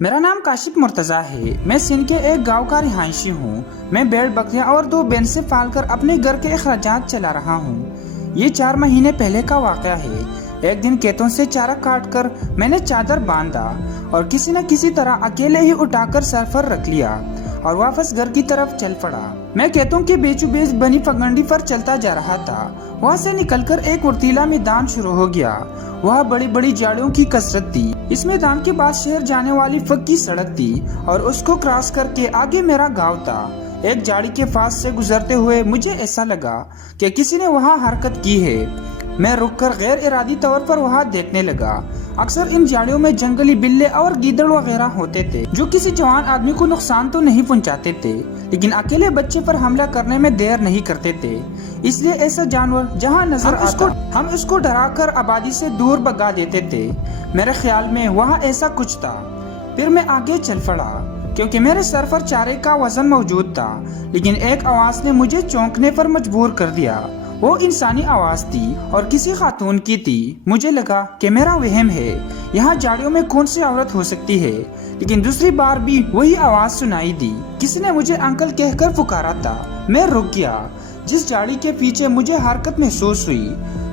मेरा नाम काशिफ मुर्तजा है। मैं सिंध के एक गांव का रिहायशी हूँ। मैं भेड़ बकरियाँ और 2 भैंसें पालकर अपने घर के अखराजात चला रहा हूँ। ये 4 महीने पहले का वाक़या है। एक दिन खेतों से चारा काट कर मैंने चादर बांधा और किसी न किसी तरह अकेले ही उठाकर सर पर रख लिया और वापस घर की तरफ चल पड़ा। मैं खेतों के बीचों बीच बनी पगडंडी पर चलता जा रहा था। वहाँ से निकलकर एक उर्तीला मैदान शुरू हो गया। वह बड़ी बड़ी झाड़ियों की कसरत थी। इस मैदान के बाद शहर जाने वाली पक्की सड़क थी और उसको क्रॉस करके आगे मेरा गांव था। एक झाड़ी के पास से गुजरते हुए मुझे ऐसा लगा कि किसी ने वहाँ हरकत की है। मैं रुककर गैर इरादी तौर पर वहाँ देखने लगा। अक्सर इन झाड़ियों में जंगली बिल्ले और गीदड़ वगैरह होते थे जो किसी जवान आदमी को नुकसान तो नहीं पहुँचाते थे, लेकिन अकेले बच्चे पर हमला करने में देर नहीं करते थे। इसलिए ऐसा जानवर जहाँ नजर आता हम उसको डराकर आबादी से दूर भगा देते थे। मेरे ख्याल में वहाँ ऐसा कुछ था। फिर मैं आगे चल पड़ा क्योंकि मेरे सर पर चारे का वजन मौजूद था, लेकिन एक आवाज ने मुझे चौंकने पर मजबूर कर दिया। वो इंसानी आवाज थी और किसी खातून की थी। मुझे लगा कि मेरा वहम है, यहाँ झाड़ियों में कौन सी औरत हो सकती है, लेकिन दूसरी बार भी वही आवाज सुनाई दी। किसी ने मुझे अंकल कहकर पुकारा था। मैं रुक गया। जिस झाड़ी के पीछे मुझे हरकत महसूस हुई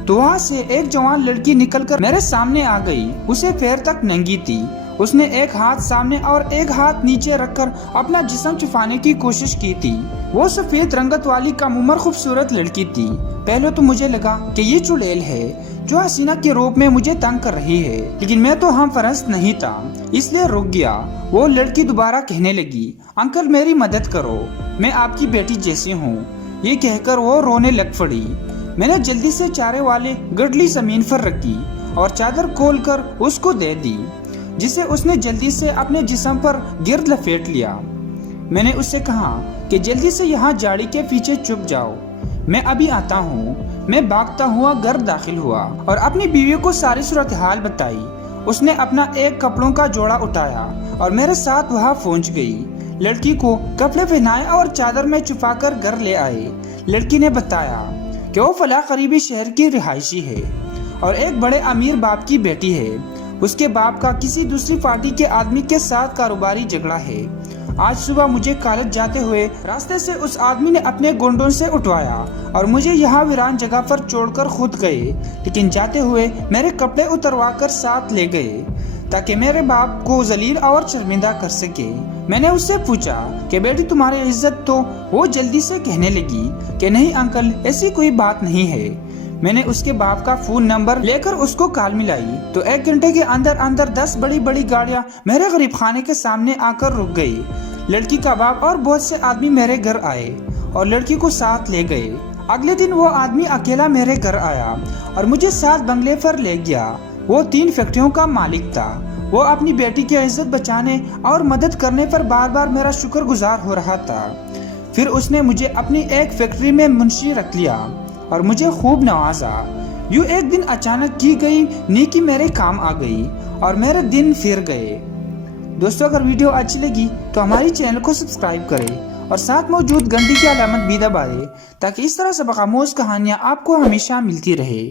तो वहाँ से एक जवान लड़की निकलकर मेरे सामने आ गई। उसे पैर तक नंगी थी। उसने एक हाथ सामने और एक हाथ नीचे रखकर अपना जिस्म छुपाने की कोशिश की थी। वो सफेद रंगत वाली कम उम्र खूबसूरत लड़की थी। पहले तो मुझे लगा कि ये चुड़ैल है जो हसीना के रूप में मुझे तंग कर रही है, लेकिन मैं तो हम परस्त नहीं था, इसलिए रुक गया। वो लड़की दोबारा कहने लगी, अंकल मेरी मदद करो, मैं आपकी बेटी जैसी हूँ। ये कहकर वो रोने लग पड़ी। मैंने जल्दी से चारे वाले गडली जमीन पर रखी और चादर खोलकर उसको दे दी, जिसे उसने जल्दी से अपने जिस्म पर गिर्द लपेट लिया। मैंने उससे कहा कि जल्दी से यहाँ झाड़ी के पीछे छुप जाओ, मैं अभी आता हूँ। मैं भागता हुआ घर दाखिल हुआ और अपनी बीवी को सारी सूरत हाल बताई। उसने अपना एक कपड़ों का जोड़ा उठाया और मेरे साथ वहाँ पहुँच गई। लड़की को कपड़े पहनाए और चादर में छुपाकर घर ले आए। लड़की ने बताया कि वो फला करीबी शहर की रिहायशी है और एक बड़े अमीर बाप की बेटी है। उसके बाप का किसी दूसरी पार्टी के आदमी के साथ कारोबारी झगड़ा है। आज सुबह मुझे कॉलेज जाते हुए रास्ते से उस आदमी ने अपने गोंडों से उठवाया और मुझे यहाँ वीरान जगह पर छोड़कर खुद गए, लेकिन जाते हुए मेरे कपड़े उतरवा कर साथ ले गए ताकि मेरे बाप को जलील और शर्मिंदा कर सके। मैंने उससे पूछा कि बेटी तुम्हारी इज्जत, तो वो जल्दी से कहने लगी कि नहीं अंकल, ऐसी कोई बात नहीं है। मैंने उसके बाप का फोन नंबर लेकर उसको कॉल मिलाई तो 1 घंटे के अंदर अंदर 10 बड़ी बड़ी गाड़ियां मेरे गरीब खाने के सामने आकर रुक गई। लड़की का बाप और बहुत से आदमी मेरे घर आए और लड़की को साथ ले गए। अगले दिन वो आदमी अकेला मेरे घर आया और मुझे साथ बंगले पर ले गया। वो 3 फैक्ट्रियों का मालिक था। वो अपनी बेटी की इज्जत बचाने और मदद करने पर बार बार मेरा शुक्रगुजार हो रहा था। फिर उसने मुझे अपनी एक फैक्ट्री में मुंशी रख लिया और मुझे खूब नवाजा। यूं एक दिन अचानक की गई नेकी मेरे काम आ गई और मेरे दिन फिर गए। दोस्तों, अगर वीडियो अच्छी लगी तो हमारी चैनल को सब्सक्राइब करें और साथ मौजूद घंटी की अलामत भी दबाएं ताकि इस तरह से बखामोश कहानियाँ आपको हमेशा मिलती रहे।